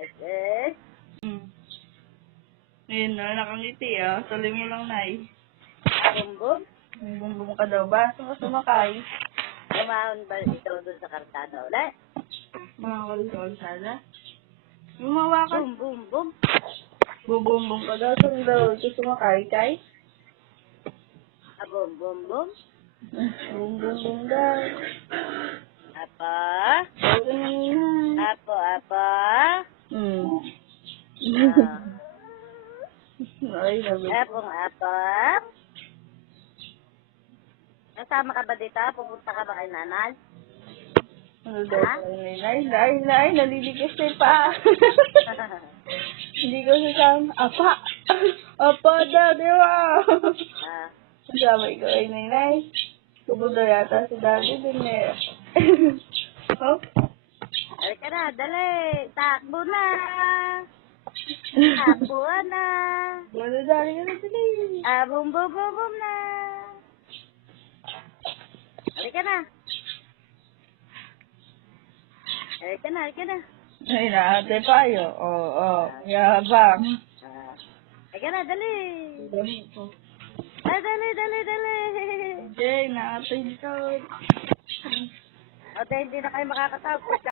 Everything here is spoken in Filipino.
SS. Ayun na, nakangiti Tuloy mo lang, Nay. Bumbum. May bumbum ka daw ba? Saan ka sumakay? Lumahon ba ito doon sa kartada ulit? Mga kalsol sana. Gumawa ka. Bum, bum, bum. Bubumbum ka daw. Saan daw ito sumakay, Kay? Bum, bum, bum. Bumbum daw. Apa? Ganun. Apo, apa? Ay, nabi. Apong apa? Nasama ka ba dito? Pupunta ka ba kay nanay? Ano daw? Nay, naliligas na pa. Hindi ko sasama. Apa! Apa daw, di ba? Kasama ikaw ay Nay. Pupunta yata si Daddy din Oh? Halika na, dali. Takbo na. Takbo na. Wala dali ka na dali. Bum, bum, bum, bum na. Halika na. Halika na, halika na. Ay, naate tayo. Yabang. Halika na, dali. Dali po. Dali, dali, dali. Jay, naate ito. O, hindi na kayo makakatapos.